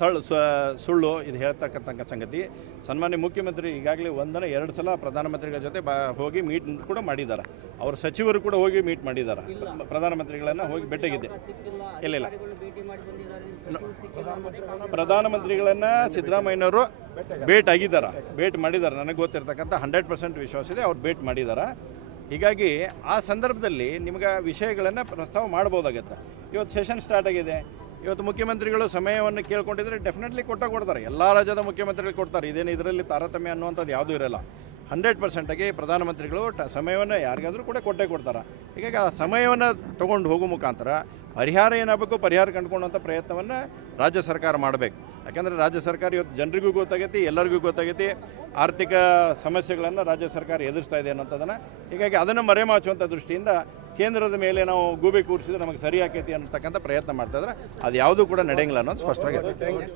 ಸಳ್ ಸ- ಸುಳ್ಳು ಇದು ಹೇಳ್ತಕ್ಕಂಥ ಸಂಗತಿ. ಸನ್ಮಾನ್ಯ ಮುಖ್ಯಮಂತ್ರಿ ಈಗಾಗಲೇ ಒಂದನ ಎರಡು ಸಲ ಪ್ರಧಾನಮಂತ್ರಿಗಳ ಜೊತೆ ಬಾ ಹೋಗಿ ಮೀಟ್ ಕೂಡ ಮಾಡಿದ್ದಾರೆ. ಅವರ ಸಚಿವರು ಕೂಡ ಹೋಗಿ ಮೀಟ್ ಮಾಡಿದ್ದಾರೆ. ಪ್ರಧಾನಮಂತ್ರಿಗಳನ್ನು ಹೋಗಿ ಭೇಟಿಯಾಗಿದ್ದೆ. ಇಲ್ಲ ಇಲ್ಲ. ಪ್ರಧಾನಮಂತ್ರಿಗಳನ್ನು ಸಿದ್ದರಾಮಯ್ಯನವರು ಭೇಟ್ ಆಗಿದ್ದಾರೆ ಭೇಟ್ ಮಾಡಿದ್ದಾರೆ. ನನಗೆ ಗೊತ್ತಿರತಕ್ಕಂಥ ಹಂಡ್ರೆಡ್ ಪರ್ಸೆಂಟ್ ವಿಶ್ವಾಸ ಇದೆ. ಅವ್ರು ಭೇಟ್ ಮಾಡಿದ್ದಾರೆ. ಹೀಗಾಗಿ ಆ ಸಂದರ್ಭದಲ್ಲಿ ನಿಮ್ಗೆ ವಿಷಯಗಳನ್ನು ಪ್ರಸ್ತಾವ ಮಾಡ್ಬೋದಾಗತ್ತೆ. ಇವತ್ತು ಸೆಷನ್ ಸ್ಟಾರ್ಟ್ ಆಗಿದೆ. ಇವತ್ತು ಮುಖ್ಯಮಂತ್ರಿಗಳು ಸಮಯವನ್ನು ಕೇಳ್ಕೊಂಡಿದ್ರೆ ಡೆಫಿನೆಟ್ಲಿ ಕೊಟ್ಟ ಕೊಡ್ತಾರೆ. ಎಲ್ಲ ರಾಜ್ಯದ ಮುಖ್ಯಮಂತ್ರಿಗಳು ಕೊಡ್ತಾರೆ. ಇದೇನು ಇದರಲ್ಲಿ ತಾರತಮ್ಯ ಅನ್ನುವಂಥದ್ದು ಯಾವುದೂ ಇರಲ್ಲ. ಹಂಡ್ರೆಡ್ ಪರ್ಸೆಂಟಾಗಿ ಪ್ರಧಾನಮಂತ್ರಿಗಳು ಟ ಸಮಯವನ್ನು ಯಾರಿಗಾದರೂ ಕೂಡ ಕೊಟ್ಟೇ ಕೊಡ್ತಾರೆ. ಹೀಗಾಗಿ ಆ ಸಮಯವನ್ನು ತೊಗೊಂಡು ಹೋಗೋ ಮುಖಾಂತರ ಪರಿಹಾರ ಏನಾಗಬೇಕು, ಪರಿಹಾರ ಕಂಡುಕೊಳ್ಳುವಂಥ ಪ್ರಯತ್ನವನ್ನು ರಾಜ್ಯ ಸರ್ಕಾರ ಮಾಡಬೇಕು. ಯಾಕಂದರೆ ರಾಜ್ಯ ಸರ್ಕಾರ ಇವತ್ತು ಜನರಿಗೂ ಗೊತ್ತಾಗೈತಿ, ಎಲ್ಲರಿಗೂ ಗೊತ್ತಾಗೈತಿ. ಆರ್ಥಿಕ ಸಮಸ್ಯೆಗಳನ್ನು ರಾಜ್ಯ ಸರ್ಕಾರ ಎದುರಿಸ್ತಾ ಇದೆ ಅನ್ನೋಂಥದ್ದನ್ನು ಹೀಗಾಗಿ ಅದನ್ನು ಮರೆಮಾಚುವಂಥ ದೃಷ್ಟಿಯಿಂದ ಕೇಂದ್ರದ ಮೇಲೆ ನಾವು ಗೂಬೆ ಕೂರಿಸಿದ್ರೆ ನಮಗೆ ಸರಿ ಆಕೈತಿ ಅನ್ನತಕ್ಕಂಥ ಪ್ರಯತ್ನ ಮಾಡ್ತಾ ಇದ್ರೆ ಅದು ಯಾವುದೂ ಕೂಡ ನಡೆಯಂಗಿಲ್ಲ ಅನ್ನೋದು ಸ್ಪಷ್ಟವಾಗಿದೆ.